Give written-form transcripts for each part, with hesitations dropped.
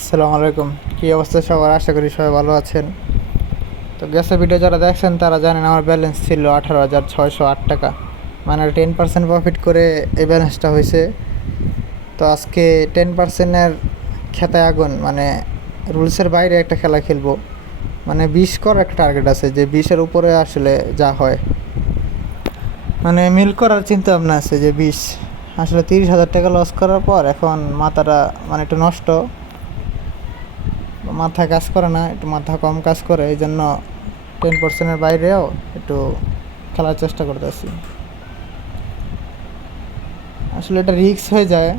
আসসালামু আলাইকুম। কী অবস্থা সবার? আশা করি সবাই ভালো আছেন। তো গ্যাসের ভিডিও যারা দেখছেন তারা জানেন আমার ব্যালেন্স ছিল 18,608 টাকা, মানে 10% প্রফিট করে এই ব্যালেন্সটা হয়েছে। তো আজকে 10%-এর খেতায় আগুন, মানে রুলসের বাইরে একটা খেলা খেলবো। মানে 20 করার একটা টার্গেট আছে, যে 20-এর উপরে আসলে যা হয়, মানে মিল করার চিন্তা ভাবনা আছে। যে 20 আসলে 30,000 টাকা লস করার পর এখন মাথাটা মানে একটু নষ্ট, মাথা কাজ করে না, একটু মাথা কম কাজ করে, এই জন্য 10%-এর বাইরেও একটু খেলার চেষ্টা করতেছি। আসলে এটা রিস্ক হয়ে যায়,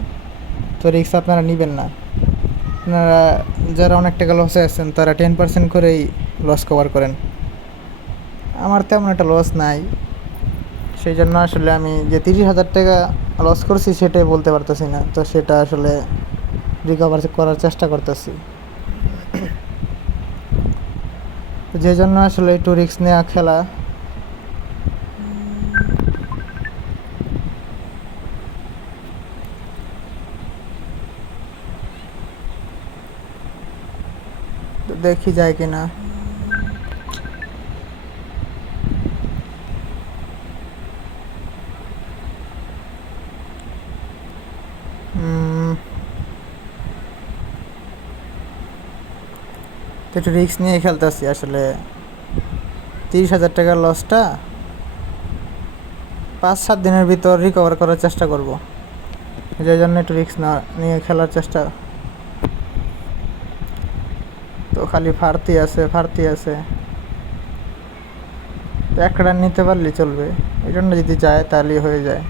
তো রিস্ক আপনারা নেবেন না। আপনারা যারা অনেক টাকা লসে আছেন তারা 10% করেই লস কভার করেন। আমার তেমন একটা লস নাই, সেই জন্য আসলে আমি যে 30,000 টাকা লস করছি সেটাই বলতে পারতেছি না, তো সেটা আসলে রিকভার করার চেষ্টা করতেছি। যে জন্য আসলে একটু রিস্ক নেওয়া খেলা। তো দেখি যায় কি না। তো একটু রিস্ক নিয়ে খেলতেছি আসলে। 30,000 টাকার লসটা 5-7 দিনের ভিতর রিকভার করার চেষ্টা করব, যে জন্য একটু রিস্ক না নিয়ে খেলার চেষ্টা। তো খালি ফাড়তি আছে ফাড়তি আছে, তো একটা রান নিতে পারলেই চলবে। এই জন্য যদি যায় তাহলেই হয়ে যায়।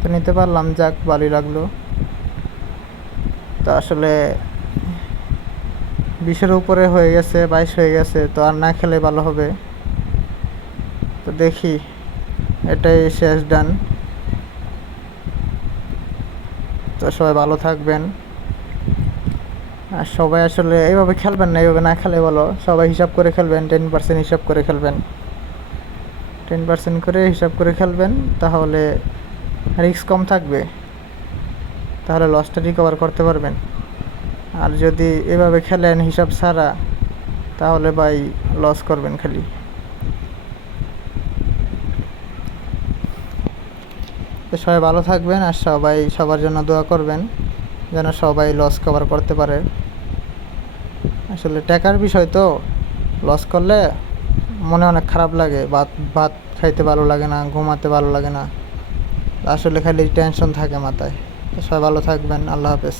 তো নিতে পারলাম, যাক ভালোই লাগলো। তো আসলে 20-এর উপরে হয়ে গেছে, 22 হয়ে গেছে, তো আর না খেলে ভালো হবে। তো দেখি, এটাই শেষ ডান। তো সবাই ভালো থাকবেন। আর সবাই আসলে এইভাবে খেলবেন না, এইভাবে না খেলে ভালো। সবাই হিসাব করে খেলবেন, 10% হিসাব করে খেলবেন, 10% করে হিসাব করে খেলবেন, তাহলে রিস্ক কম থাকবে, তাহলে লসটা রিকভার করতে পারবেন। আর যদি এভাবে খেলেন হিসাব ছাড়া, তাহলে ভাই লস করবেন খালি। তো সবাই ভালো থাকবেন, আর সবাই সবার জন্য দোয়া করবেন যেন সবাই লস কভার করতে পারে। আসলে টাকার বিষয় তো, লস করলে মনে অনেক খারাপ লাগে, ভাত ভাত খাইতে ভালো লাগে না, ঘুমাতে ভালো লাগে না, আসলে খালি টেনশন থাকে মাথায়। তো সবাই ভালো থাকবেন, আল্লাহ হাফেজ।